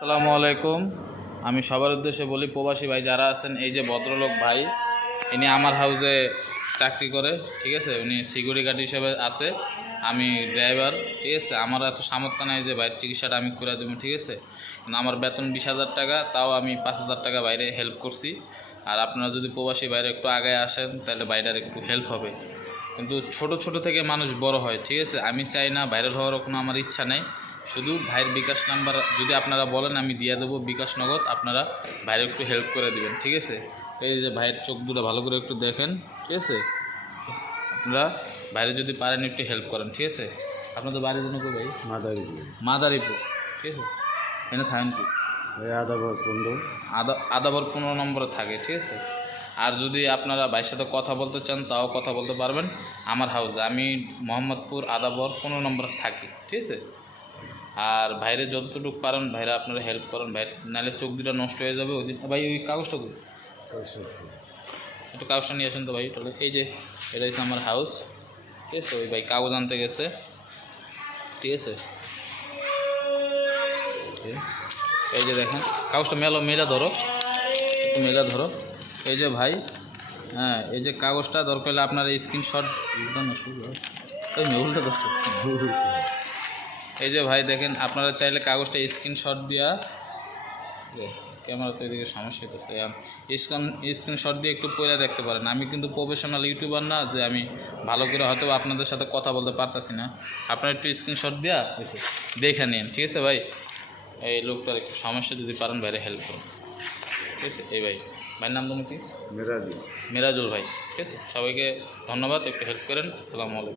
আসসালামু আলাইকুম। আমি সবার উদ্দেশ্যে বলি, প্রবাসী ভাই যারা আছেন, এই যে ভদ্রলোক ভাই, ইনি আমার হাউসে চাকরি করে, ঠিক আছে। উনি সিকিউরিটি গার্ড হিসেবে আছে, আমি ড্রাইভার, ঠিক আছে। আমার এত সামর্থ্য নাই যে ভাইয়ের চিকিৎসাটা আমি করে দেবো, ঠিক আছে। কিন্তু আমার বেতন 20,000 টাকা, তাও আমি 5,000 টাকা বাইরে হেল্প করছি। আর আপনারা যদি প্রবাসী বাইরে একটু আগে আসেন তাহলে বাইরের একটু হেল্প হবে। কিন্তু ছোট ছোট থেকে মানুষ বড় হয়, ঠিক আছে। আমি চাই না ভাইরাল হওয়ারও কোনো আমার ইচ্ছা নেই। শুধু ভাইয়ের বিকাশ নাম্বার যদি আপনারা বলেন আমি দিয়ে দেবো বিকাশ নগদ, আপনারা ভাইয়ের একটু হেল্প করে দিবেন, ঠিক আছে। এই যে ভাইয়ের চোখ দুটো ভালো করে একটু দেখেন, ঠিক আছে। আপনারা বাইরে যদি পারেন একটু হেল্প করেন, ঠিক আছে। আপনাদের বাড়ির জন্য কই ভাই? মাদারীপুর, ঠিক আছে। এখানে থাকেন কি? আদাবর 15 নম্বরে থাকে, ঠিক আছে। আর যদি আপনারা ভাইয়ের সাথে কথা বলতে চান তাও কথা বলতে পারবেন আমার হাউসে। আমি মোহাম্মদপুর আদাবর 15 নম্বরে থাকি, ঠিক আছে। আর ভাইরে যতটুকু পারেন ভাইরা আপনারা হেল্প করেন, ভাই নাহলে চোখ দুটো নষ্ট হয়ে যাবে। ওই দিন ভাই ওই কাগজটা কই? একটু কাগজটা নিয়ে আসেন তো ভাই। তাহলে এই যে এটা হচ্ছে আমার হাউস, ঠিক আছে। ওই ভাই কাগজ আনতে গেছে, ঠিক আছে। এই যে দেখেন কাগজটা মেলা ধরো, একটু মেলা ধরো। এই যে ভাই, হ্যাঁ, এই যে কাগজটা দরকার হলে আপনার স্ক্রিনশট উল্টা করছে। এই যে ভাই দেখেন, আপনারা চাইলে কাগজটা স্ক্রিনশট দিয়া, ক্যামেরা তো এদিকে সমস্যা হতেছে, স্ক্রিনশট দিয়ে একটু পড়ে দেখতে পারেন। আমি কিন্তু প্রফেশনাল ইউটিউবার না যে আমি ভালো করে হয়তো আপনাদের সাথে কথা বলতে পারতাছি না। আপনারা একটু স্ক্রিনশট দিয়া দেখে নিন, ঠিক আছে ভাই। এই লোকটার একটু সমস্যা, যদি পারেন বাইরে হেল্প করুন, ঠিক আছে। এই ভাইয়ের নাম জানো কি? মিরাজুল ভাই, ঠিক আছে। সবাইকে ধন্যবাদ, একটু হেল্প করেন। আসসালামু আলাইকুম।